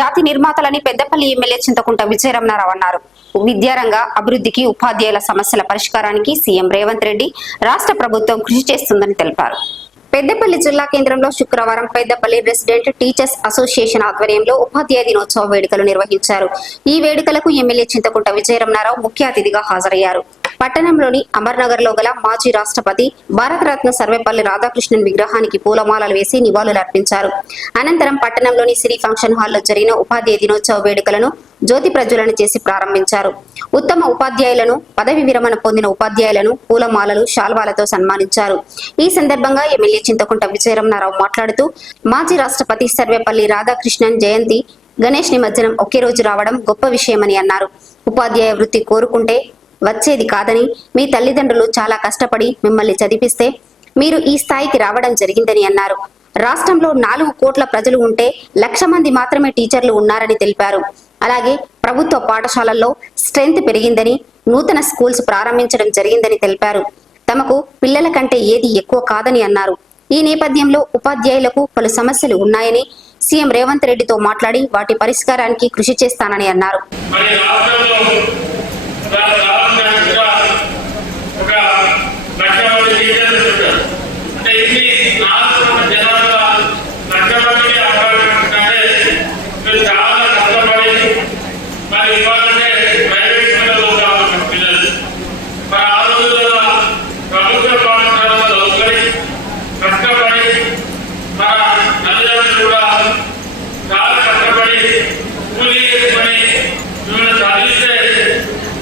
జాతి నిర్మాతలని పెద్దపల్లి ఎమ్మెల్యే చింతకుంట విజయరమణారావు అన్నారు. విద్యారంగ అభివృద్ధికి ఉపాధ్యాయుల సమస్యల పరిష్కారానికి సీఎం రేవంత్ రెడ్డి రాష్ట్ర ప్రభుత్వం కృషి చేస్తుందని తెలిపారు. పెద్దపల్లి జిల్లా కేంద్రంలో శుక్రవారం పెద్దపల్లి రెసిడెంట్ టీచర్స్ అసోసియేషన్ ఆధ్వర్యంలో ఉపాధ్యాయ దినోత్సవ వేడుకలు నిర్వహించారు. ఈ వేడుకలకు ఎమ్మెల్యే చింతకుంట విజయరమణారావు ముఖ్య అతిథిగా హాజరయ్యారు. పట్టణంలోని అమర్నగర్లో గల మాజీ రాష్ట్రపతి భారతరత్న సర్వేపల్లి రాధాకృష్ణన్ విగ్రహానికి పూలమాలలు వేసి నివాళులర్పించారు అనంతరం పట్టణంలోని సిరి ఫంక్షన్ హాల్లో జరిగిన ఉపాధ్యాయ దినోత్సవ వేడుకలను జ్యోతి ప్రజ్వలన చేసి ప్రారంభించారు. ఉత్తమ ఉపాధ్యాయులను పదవి విరమణ పొందిన ఉపాధ్యాయులను పూలమాలలు శాల్వాలతో సన్మానించారు. ఈ సందర్భంగా ఎమ్మెల్యే చింతకుంట విజయరమణారావు మాట్లాడుతూ మాజీ రాష్ట్రపతి సర్వేపల్లి రాధాకృష్ణన్ జయంతి గణేష్ నిమజ్జనం ఒకే రోజు రావడం గొప్ప విషయమని అన్నారు. ఉపాధ్యాయ వృత్తి కోరుకుంటే వచ్చేది కాదని మీ తల్లిదండ్రులు చాలా కష్టపడి మిమ్మల్ని చదివిస్తే మీరు ఈ స్థాయికి రావడం జరిగిందని అన్నారు. రాష్ట్రంలో నాలుగు కోట్ల ప్రజలు ఉంటే లక్ష మంది మాత్రమే టీచర్లు ఉన్నారని తెలిపారు. అలాగే ప్రభుత్వ పాఠశాలల్లో స్ట్రెంగ్త్ పెరిగిందని నూతన స్కూల్స్ ప్రారంభించడం జరిగిందని తెలిపారు. తమకు పిల్లల కంటే ఏది ఎక్కువ కాదని అన్నారు. ఈ నేపథ్యంలో ఉపాధ్యాయులకు పలు సమస్యలు ఉన్నాయని సీఎం రేవంత్ రెడ్డితో మాట్లాడి వాటి పరిష్కారానికి కృషి చేస్తానని అన్నారు మరి రాష్ట్రంలో దాని దాదాపుగా ఒక లక్ష మంది టీచర్లు ఉంటారు అంటే ఇది నాలుగు కోట్ల జనాభా లక్ష మందికి అవకాశం కంటే మీరు చాలా కష్టపడి మరి ఇవ్వాలంటే ప్రైవేట్ స్కూల్లో కావాలి పిల్లలు మరి ఆ రోజుల్లో ప్రభుత్వ పాఠశాలలో ఒకరి కష్టపడి మన తల్లిదండ్రులు కూడా చాలా కష్టపడి కూలీ చేసుకొని మిమ్మల్ని చదివిస్తే మరి మా అందరం కలిసి సహాయపడాలి మరి ఇవాళ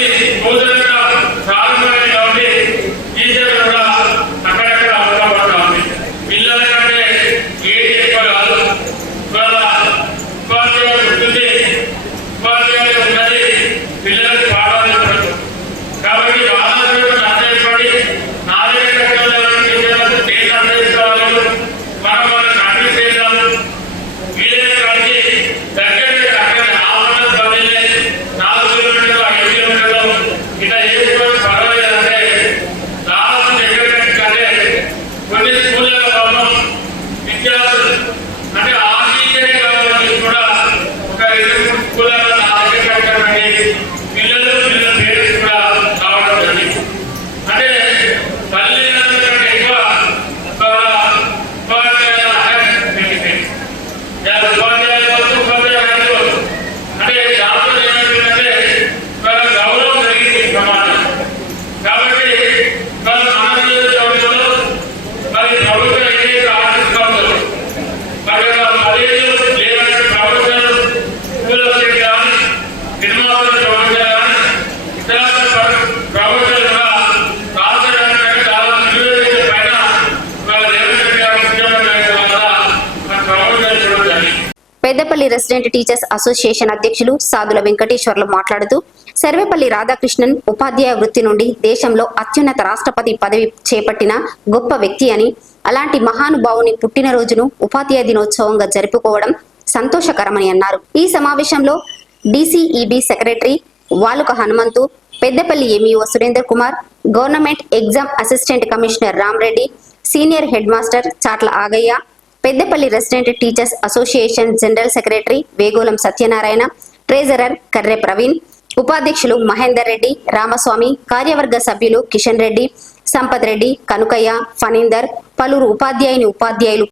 Ali, రెసిడెంట్ టీచర్స్ అసోసియేషన్ అధ్యక్షులు సాధుల వెంకటేశ్వర్లు మాట్లాడుతూ సర్వేపల్లి రాధాకృష్ణన్ ఉపాధ్యాయ వృత్తి నుండి దేశంలో అత్యున్నత రాష్ట్రపతి పదవి చేపట్టిన గొప్ప వ్యక్తి అని అలాంటి మహానుభావుని పుట్టినరోజును ఉపాధ్యాయ దినోత్సవంగా జరుపుకోవడం సంతోషకరమని అన్నారు. ఈ సమావేశంలో DCEB secretary Valuka Hanumanthu Peddapalli MEO Surender Kumar government exam assistant commissioner Ramreddy senior head master Chatla Agaiah Peddapalli resident teachers association general secretary Vegolam Satyanarayana treasurer Karre Praveen ఉపాధ్యక్షులు మహేందర్ రెడ్డి రామస్వామి కార్యవర్గ సభ్యులు కిషన్ రెడ్డి సంపత్ రెడ్డి కనుకయ్య ఫణీందర్ పలువురు ఉపాధ్యాయుని ఉపాధ్యాయులు